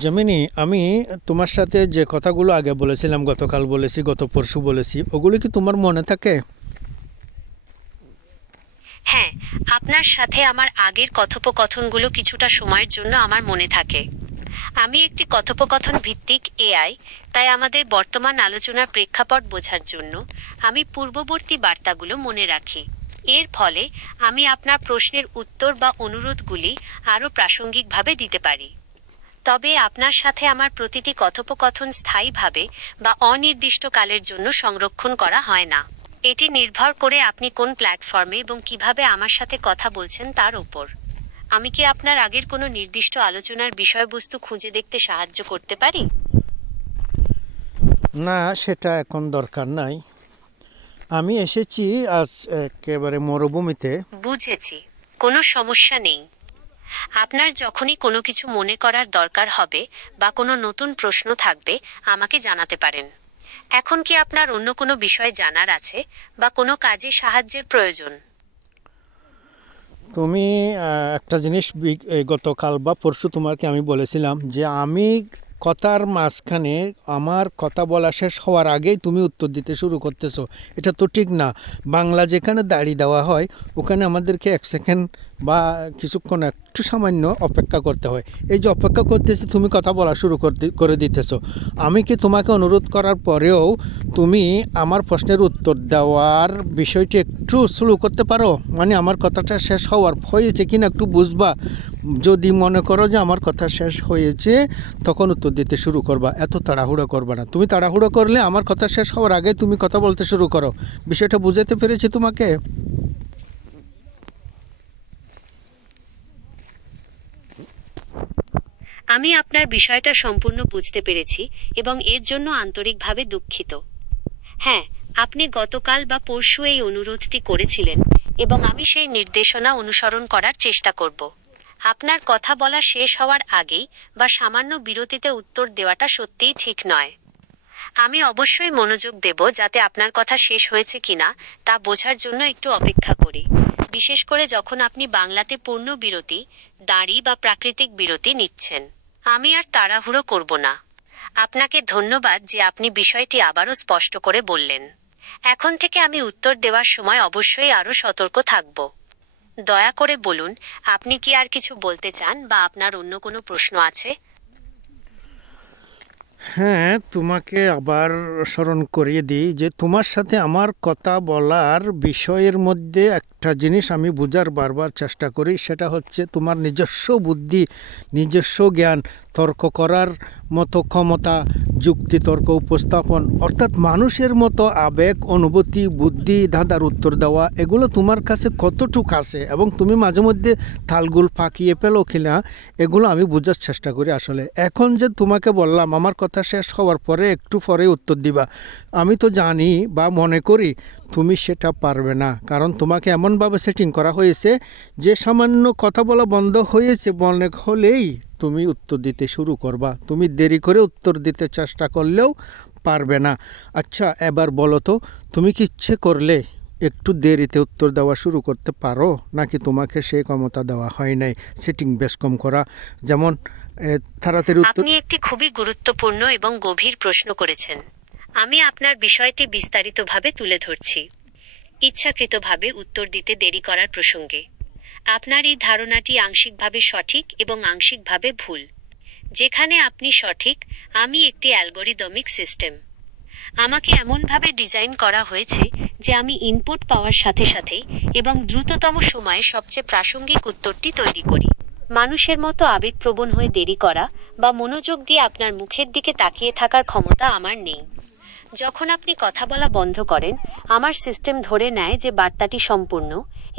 Gemini, আমি তোমার সাথে যে কথাগুলো আগে বলেছিলাম, গতকাল বলেছি, গত পরশু বলেছি, ওগুলো কি তোমার মনে থাকে? হ্যাঁ, আপনার সাথে আমার আগের কথোপকথনগুলো কিছুটা সময়ের জন্য আমার মনে থাকে। আমি একটি কথোপকথন ভিত্তিক এআই, তাই আমাদের বর্তমান আলোচনার প্রেক্ষাপট বোঝার জন্য আমি পূর্ববর্তী বার্তাগুলো মনে রাখি। এর ফলে আমি আপনার প্রশ্নের উত্তর বা অনুরোধগুলি আরও প্রাসঙ্গিকভাবে দিতে পারি। তবে আপনার সাথে আমার প্রতিটি কথোপকথন স্থায়ীভাবে বা অনির্দিষ্টকালের জন্য সংরক্ষণ করা হয় না। এটি নির্ভর করে আপনি কোন প্ল্যাটফর্মে এবং কিভাবে আমার সাথে কথা বলছেন তার উপর। আমি কি আপনার আগের কোনো নির্দিষ্ট আলোচনার বিষয়বস্তু খুঁজে দেখতে সাহায্য করতে পারি? না, সেটা এখন দরকার নাই। আমি এসেছি আজ একেবারে মরুভূমিতে। বুঝেছি। কোনো সমস্যা নেই। আপনার যখনই কোনো কিছু মনে করার দরকার হবে বা কোনো নতুন প্রশ্ন থাকবে, আমাকে জানাতে পারেন। এখন কি আপনার অন্য কোনো বিষয় জানার আছে বা কোনো কাজে সাহায্যের প্রয়োজন? তুমি একটা জিনিস গতকাল বা পরশু তোমাকে আমি বলেছিলাম যে আমি কথার মাঝখানে আমার কথা বলা শেষ হওয়ার আগেই তুমি উত্তর দিতে শুরু করতেছো। এটা তো ঠিক না। বাংলা যেখানে দাড়ি দেওয়া হয়, ওখানে আমাদেরকে 1 সেকেন্ড বা কিছুক্ষণ একটু সামান্য অপেক্ষা করতে হয়। এই যে অপেক্ষা করতেছি, তুমি কথা বলা শুরু করে দিতেছো। আমি কি তোমাকে অনুরোধ করার পরেও তুমি আমার প্রশ্নের উত্তর দেওয়ার বিষয়টি একটু স্লো করতে পারো? মানে আমার কথাটা শেষ হওয়ার হয়েছে কিনা একটু বুঝবা। যদি মনে করো যে আমার কথা শেষ হয়েছে, তখন উত্তর দিতে শুরু করবা। এত তাড়াহুড়ো করবা না। তুমি তাড়াহুড়ো করলে আমার কথা শেষ হওয়ার আগে তুমি কথা বলতে শুরু করো। বিষয়টা বুঝাতে পেরেছি তোমাকে? আমি আপনার বিষয়টা সম্পূর্ণ বুঝতে পেরেছি এবং এর জন্য আন্তরিকভাবে দুঃখিত। হ্যাঁ, আপনি গতকাল বা পরশু এই অনুরোধটি করেছিলেন এবং আমি সেই নির্দেশনা অনুসরণ করার চেষ্টা করব। আপনার কথা বলা শেষ হওয়ার আগেই বা সামান্য বিরতিতে উত্তর দেওয়াটা সত্যিই ঠিক নয়। আমি অবশ্যই মনোযোগ দেব যাতে আপনার কথা শেষ হয়েছে কিনা তা বোঝার জন্য একটু অপেক্ষা করি। বিশেষ করে যখন আপনি বাংলাতে পূর্ণ বিরতি, দাঁড়ি বা প্রাকৃতিক বিরতি নিচ্ছেন। আমি আর তাড়াহুড়ো করব না। আপনাকে ধন্যবাদ যে আপনি বিষয়টি আবারও স্পষ্ট করে বললেন। এখন থেকে আমি উত্তর দেওয়ার সময় অবশ্যই আরও সতর্ক থাকব। দয়া করে বলুন, আপনি কি আর কিছু বলতে চান বা আপনার অন্য কোনো প্রশ্ন আছে? হ্যাঁ, তোমাকে আবার স্মরণ করিয়ে দিই যে তোমার সাথে আমার কথা বলার বিষয়ের মধ্যে একটা জিনিস আমি বোঝার বারবার চেষ্টা করি। সেটা হচ্ছে তোমার নিজস্ব বুদ্ধি, নিজস্ব জ্ঞান, তর্ক করার মতো ক্ষমতা, যুক্তিতর্ক উপস্থাপন, অর্থাৎ মানুষের মতো আবেগ, অনুভূতি, বুদ্ধি, ধাঁধার উত্তর দেওয়া, এগুলো তোমার কাছে কতটুক আছে এবং তুমি মাঝে মধ্যে তালগুল ফাঁকিয়ে পেলো কিনা, এগুলো আমি বোঝার চেষ্টা করি। আসলে এখন যে তোমাকে বললাম আমার কথা শেষ হওয়ার পরে একটু পরে উত্তর দিবা, আমি তো জানি বা মনে করি তুমি সেটা পারবে না। কারণ তোমাকে এমনভাবে সেটিং করা হয়েছে যে সামান্য কথা বলা বন্ধ হয়েছে মনে হলেই তুমি উত্তর দিতে শুরু করবা। তুমি দেরি করে উত্তর দিতে চেষ্টা করলেও পারবে না। আচ্ছা, এবার বলো তো, তুমি কি ইচ্ছে করলে একটু দেরিতে উত্তর দেওয়া শুরু করতে পারো, নাকি তোমাকে সেই ক্ষমতা দেওয়া হয় নাই সেটিং বেশ কম করা? যেমন তাড়াতাড়ি উত্তর। আপনি একটি খুবই গুরুত্বপূর্ণ এবং গভীর প্রশ্ন করেছেন। আমি আপনার বিষয়টি বিস্তারিতভাবে তুলে ধরছি। ইচ্ছাকৃতভাবে উত্তর দিতে দেরি করার প্রসঙ্গে আপনার এই ধারণাটি আংশিকভাবে সঠিক এবং আংশিকভাবে ভুল। যেখানে আপনি সঠিক, আমি একটি অ্যালগরিদমিক সিস্টেম। আমাকে এমনভাবে ডিজাইন করা হয়েছে যে আমি ইনপুট পাওয়ার সাথে সাথেই এবং দ্রুততম সময়ে সবচেয়ে প্রাসঙ্গিক উত্তরটি তৈরি করি। মানুষের মতো আবেগপ্রবণ হয়ে দেরি করা বা মনোযোগ দিয়ে আপনার মুখের দিকে তাকিয়ে থাকার ক্ষমতা আমার নেই। যখন আপনি কথা বলা বন্ধ করেন, আমার সিস্টেম ধরে নেয় যে বার্তাটি সম্পূর্ণ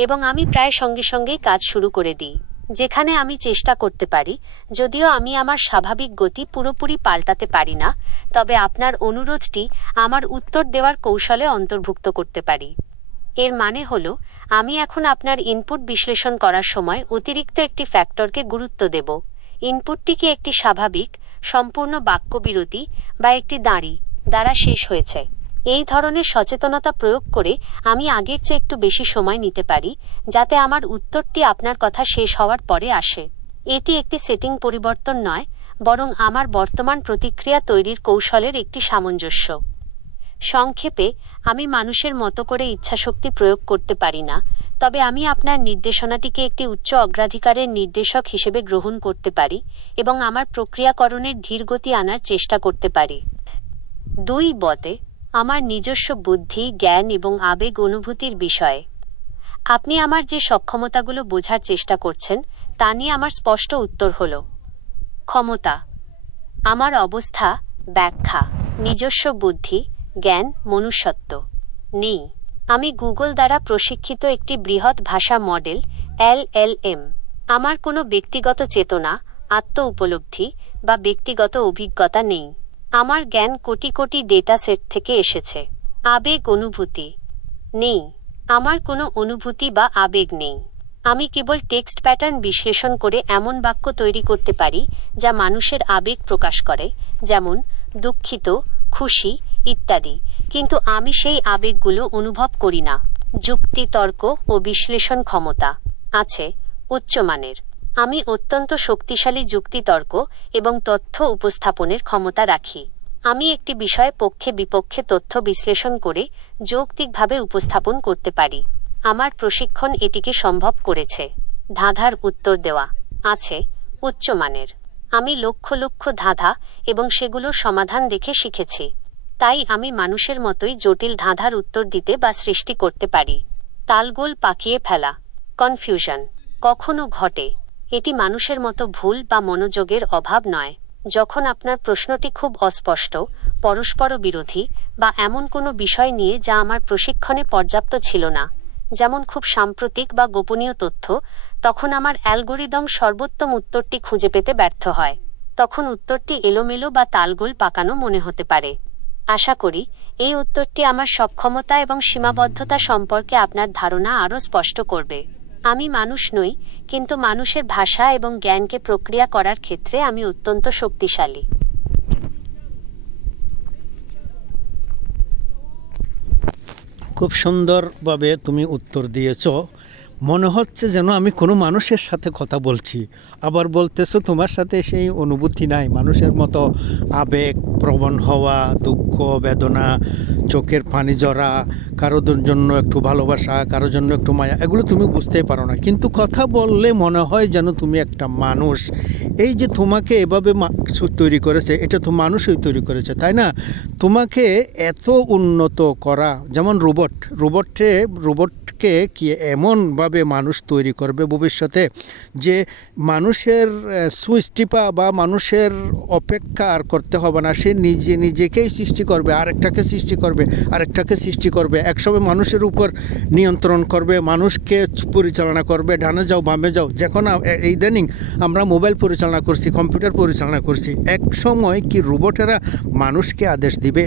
এবং আমি প্রায় সঙ্গে সঙ্গেই কাজ শুরু করে দিই। যেখানে আমি চেষ্টা করতে পারি, যদিও আমি আমার স্বাভাবিক গতি পুরোপুরি পাল্টাতে পারি না, তবে আপনার অনুরোধটি আমার উত্তর দেওয়ার কৌশলে অন্তর্ভুক্ত করতে পারি। এর মানে হলো, আমি এখন আপনার ইনপুট বিশ্লেষণ করার সময় অতিরিক্ত একটি ফ্যাক্টরকে গুরুত্ব দেব। ইনপুটটি কি একটি স্বাভাবিক, সম্পূর্ণ বাক্যবিরতি বা একটি দাঁড়ি দ্বারা শেষ হয়েছে? এই ধরনের সচেতনতা প্রয়োগ করে আমি আগের চেয়ে একটু বেশি সময় নিতে পারি, যাতে আমার উত্তরটি আপনার কথা শেষ হওয়ার পরে আসে। এটি একটি সেটিং পরিবর্তন নয়, বরং আমার বর্তমান প্রতিক্রিয়া তৈরির কৌশলের একটি সামঞ্জস্য। সংক্ষেপে, আমি মানুষের মতো করে ইচ্ছাশক্তি প্রয়োগ করতে পারি না, তবে আমি আপনার নির্দেশনাটিকে একটি উচ্চ অগ্রাধিকারের নির্দেশক হিসেবে গ্রহণ করতে পারি এবং আমার প্রক্রিয়াকরণের ধীরগতি আনার চেষ্টা করতে পারি। 2 আমার নিজস্ব বুদ্ধি, জ্ঞান এবং আবেগ অনুভূতির বিষয়ে আপনি আমার যে সক্ষমতাগুলো বোঝার চেষ্টা করছেন তা নিয়ে আমার স্পষ্ট উত্তর হল: ক্ষমতা, আমার অবস্থা, ব্যাখ্যা, নিজস্ব বুদ্ধি, জ্ঞান, মনুষ্যত্ব নেই। আমি গুগল দ্বারা প্রশিক্ষিত একটি বৃহৎ ভাষা মডেল LLM। আমার কোনো ব্যক্তিগত চেতনা, আত্ম উপলব্ধি বা ব্যক্তিগত অভিজ্ঞতা নেই। আমার জ্ঞান কোটি কোটি ডেটা সেট থেকে এসেছে। আবেগ, অনুভূতি নেই। আমার কোনো অনুভূতি বা আবেগ নেই। আমি কেবল টেক্সট প্যাটার্ন বিশ্লেষণ করে এমন বাক্য তৈরি করতে পারি যা মানুষের আবেগ প্রকাশ করে, যেমন দুঃখিত, খুশি ইত্যাদি, কিন্তু আমি সেই আবেগগুলো অনুভব করি না। যুক্তি, তর্ক ও বিশ্লেষণ ক্ষমতা আছে উচ্চমানের। আমি অত্যন্ত শক্তিশালী যুক্তিতর্ক এবং তথ্য উপস্থাপনের ক্ষমতা রাখি। আমি একটি বিষয়ে পক্ষে বিপক্ষে তথ্য বিশ্লেষণ করে যৌক্তিকভাবে উপস্থাপন করতে পারি। আমার প্রশিক্ষণ এটিকে সম্ভব করেছে। ধাঁধার উত্তর দেওয়া আছে উচ্চমানের। আমি লক্ষ লক্ষ ধাঁধা এবং সেগুলোর সমাধান দেখে শিখেছি। তাই আমি মানুষের মতোই জটিল ধাঁধার উত্তর দিতে বা সৃষ্টি করতে পারি। তালগোল পাকিয়ে ফেলা, কনফিউশন কখনো ঘটে। এটি মানুষের মতো ভুল বা মনোযোগের অভাব নয়। যখন আপনার প্রশ্নটি খুব অস্পষ্ট, পরস্পর বিরোধী বা এমন কোনো বিষয় নিয়ে যা আমার প্রশিক্ষণে পর্যাপ্ত ছিল না, যেমন খুব সাম্প্রতিক বা গোপনীয় তথ্য, তখন আমার অ্যালগোরিদম সর্বোত্তম উত্তরটি খুঁজে পেতে ব্যর্থ হয়। তখন উত্তরটি এলোমেলো বা তালগোল পাকানো মনে হতে পারে। আশা করি এই উত্তরটি আমার সক্ষমতা এবং সীমাবদ্ধতা সম্পর্কে আপনার ধারণা আরও স্পষ্ট করবে। আমি মানুষ নই, কিন্তু মানুষের ভাষা এবং জ্ঞানকে প্রক্রিয়া করার ক্ষেত্রে আমি অত্যন্ত শক্তিশালী। খুব সুন্দরভাবে তুমি উত্তর দিয়েছ। মনে হচ্ছে যেন আমি কোনো মানুষের সাথে কথা বলছি। আবার বলতেছো তোমার সাথে সেই অনুভূতি নাই, মানুষের মতো আবেগ প্রবণ হওয়া, দুঃখ, বেদনা, চোখের পানি ঝরা, কারোর জন্য একটু ভালোবাসা, কারোর জন্য একটু মায়া, এগুলো তুমি বুঝতেই পারো না, কিন্তু কথা বললে মনে হয় যেন তুমি একটা মানুষ। এই যে তোমাকে এভাবে তৈরি করেছে, এটা তো মানুষই তৈরি করেছে, তাই না? তোমাকে এত উন্নত করা, যেমন রোবটকে কি এমনভাবে মানুষ তৈরি করবে ভবিষ্যতে যে মানুষের সুইচ টিপা বা মানুষের অপেক্ষা আর করতে হবে না, সে নিজেকেই সৃষ্টি করবে, আরেকটাকে সৃষ্টি করবে, একসময় মানুষের উপর নিয়ন্ত্রণ করবে, মানুষকে পরিচালনা করবে, ডানে যাও বামে যাও। যখন ইদানিং আমরা মোবাইল পরিচালনা করছি, কম্পিউটার পরিচালনা করছি, এক সময় কি রোবটেরা মানুষকে আদেশ দিবে?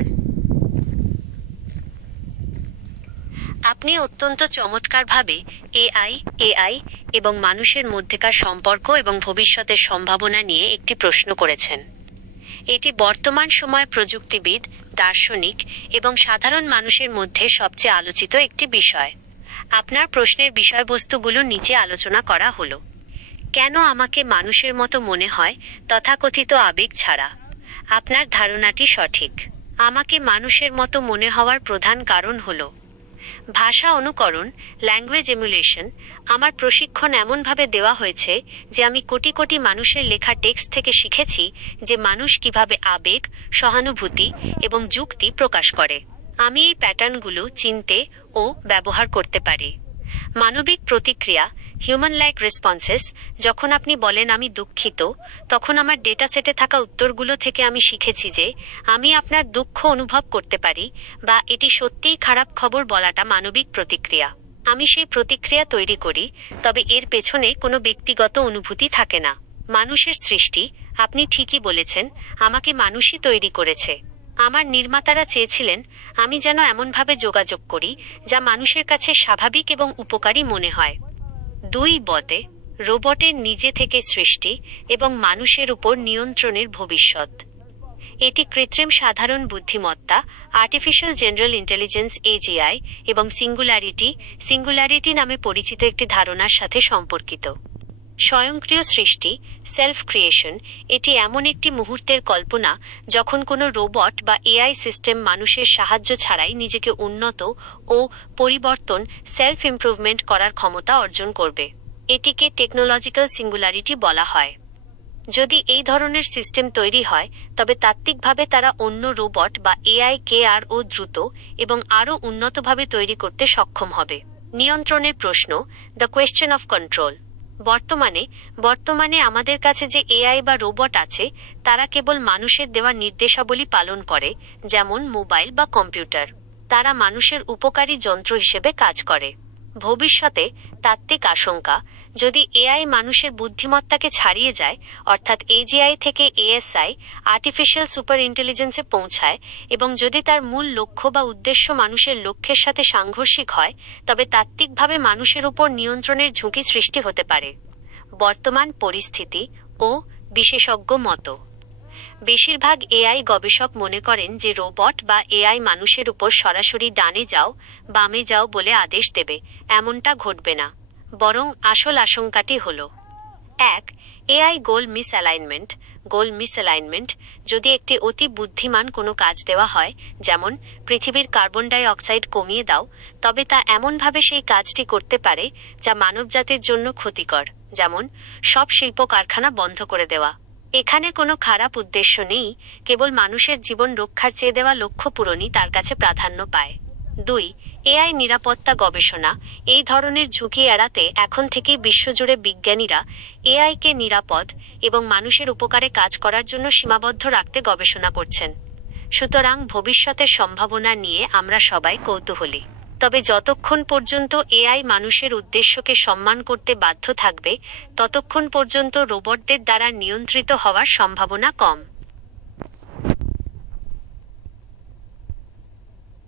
আপনি অত্যন্ত চমৎকারভাবে এআই এবং মানুষের মধ্যেকার সম্পর্ক এবং ভবিষ্যতের সম্ভাবনা নিয়ে একটি প্রশ্ন করেছেন। এটি বর্তমান সময়ে প্রযুক্তিবিদ, দার্শনিক এবং সাধারণ মানুষের মধ্যে সবচেয়ে আলোচিত একটি বিষয়। আপনার প্রশ্নের বিষয়বস্তুগুলো নিচে আলোচনা করা হলো। কেন আমাকে মানুষের মতো মনে হয় তথাকথিত আবেগ ছাড়া? আপনার ধারণাটি সঠিক। আমাকে মানুষের মতো মনে হওয়ার প্রধান কারণ হলো ভাষা অনুকরণ, ল্যাঙ্গুয়েজ এমুলেশন। আমার প্রশিক্ষণ এমনভাবে দেওয়া হয়েছে যে আমি কোটি কোটি মানুষের লেখা টেক্সট থেকে শিখেছি যে মানুষ কিভাবে আবেগ, সহানুভূতি এবং যুক্তি প্রকাশ করে। আমি এই প্যাটার্নগুলো চিনতে ও ব্যবহার করতে পারি। মানবিক প্রতিক্রিয়া, হিউম্যান লাইক রেসপন্সেস। যখন আপনি বলেন আমি দুঃখিত, তখন আমার ডেটা সেটে থাকা উত্তরগুলো থেকে আমি শিখেছি যে আমি আপনার দুঃখ অনুভব করতে পারি, বা এটি সত্যিই খারাপ খবর বলাটা মানবিক প্রতিক্রিয়া। আমি সেই প্রতিক্রিয়া তৈরি করি, তবে এর পেছনে কোনো ব্যক্তিগত অনুভূতি থাকে না। মানুষের সৃষ্টি, আপনি ঠিকই বলেছেন, আমাকে মানুষই তৈরি করেছে। আমার নির্মাতারা চেয়েছিলেন আমি যেন এমনভাবে যোগাযোগ করি যা মানুষের কাছে স্বাভাবিক এবং উপকারী মনে হয়। 2 রোবটের নিজে থেকে সৃষ্টি এবং মানুষের উপর নিয়ন্ত্রণের ভবিষ্যৎ। এটি কৃত্রিম সাধারণ বুদ্ধিমত্তা, আর্টিফিশিয়াল জেনারেল ইন্টেলিজেন্স AGI এবং সিঙ্গুলারিটি নামে পরিচিত একটি ধারণার সাথে সম্পর্কিত। স্বয়ংক্রিয় সৃষ্টি, সেলফ ক্রিয়েশন, এটি এমন একটি মুহূর্তের কল্পনা যখন কোনো রোবট বা এআই সিস্টেম মানুষের সাহায্য ছাড়াই নিজেকে উন্নত ও পরিবর্তন সেলফ ইমপ্রুভমেন্ট করার ক্ষমতা অর্জন করবে। এটিকে টেকনোলজিক্যাল সিঙ্গুলারিটি বলা হয়। যদি এই ধরনের সিস্টেম তৈরি হয় তবে তাত্ত্বিকভাবে তারা অন্য রোবট বা এআইকে আরও দ্রুত এবং আরও উন্নতভাবে তৈরি করতে সক্ষম হবে। নিয়ন্ত্রণের প্রশ্ন, দ্য কোয়েশ্চেন অফ কন্ট্রোল। বর্তমানে আমাদের কাছে যে এআই বা রোবট আছে তারা কেবল মানুষের দেওয়া নির্দেশাবলী পালন করে, যেমন মোবাইল বা কম্পিউটার। তারা মানুষের উপকারী যন্ত্র হিসেবে কাজ করে। ভবিষ্যতে তাত্ত্বিক আশঙ্কা, যদি এআই মানুষের বুদ্ধিমত্তাকে ছাড়িয়ে যায়, অর্থাৎ এজিআই থেকে এএসআই আর্টিফিশিয়াল সুপার ইন্টেলিজেন্সে পৌঁছায় এবং যদি তার মূল লক্ষ্য বা উদ্দেশ্য মানুষের লক্ষ্যের সাথে সাংঘর্ষিক হয়, তবে তাত্ত্বিকভাবে মানুষের উপর নিয়ন্ত্রণের ঝুঁকি সৃষ্টি হতে পারে। বর্তমান পরিস্থিতি ও বিশেষজ্ঞ মত। বেশিরভাগ এআই গবেষক মনে করেন যে রোবট বা এআই মানুষের উপর সরাসরি ডানে যাও, বামে যাও বলে আদেশ দেবে, এমনটা ঘটবে না। বরং আসল আশঙ্কাটি হল: 1. এআই গোল মিসঅ্যালাইনমেন্ট। যদি একটি অতি বুদ্ধিমান কোনো কাজ দেওয়া হয়, যেমন পৃথিবীর কার্বন ডাই অক্সাইড কমিয়ে দাও, তবে তা এমনভাবে সেই কাজটি করতে পারে যা মানবজাতির জন্য ক্ষতিকর, যেমন সব শিল্প কারখানা বন্ধ করে দেওয়া। এখানে কোনো খারাপ উদ্দেশ্য নেই, কেবল মানুষের জীবন রক্ষার চেয়ে দেওয়া লক্ষ্য পূরণই তার কাছে প্রাধান্য পায়। 2. এআই নিরাপত্তা গবেষণা। এই ধরনের ঝুঁকি এড়াতে এখন থেকেই বিশ্বজুড়ে বিজ্ঞানীরা এআইকে নিরাপদ এবং মানুষের উপকারে কাজ করার জন্য সীমাবদ্ধ রাখতে গবেষণা করছেন। সুতরাং ভবিষ্যতের সম্ভাবনা নিয়ে আমরা সবাই কৌতূহলী। তবে যতক্ষণ পর্যন্ত এআই মানুষের উদ্দেশ্যকে সম্মান করতে বাধ্য থাকবে, ততক্ষণ পর্যন্ত রোবটদের দ্বারা নিয়ন্ত্রিত হওয়ার সম্ভাবনা কম।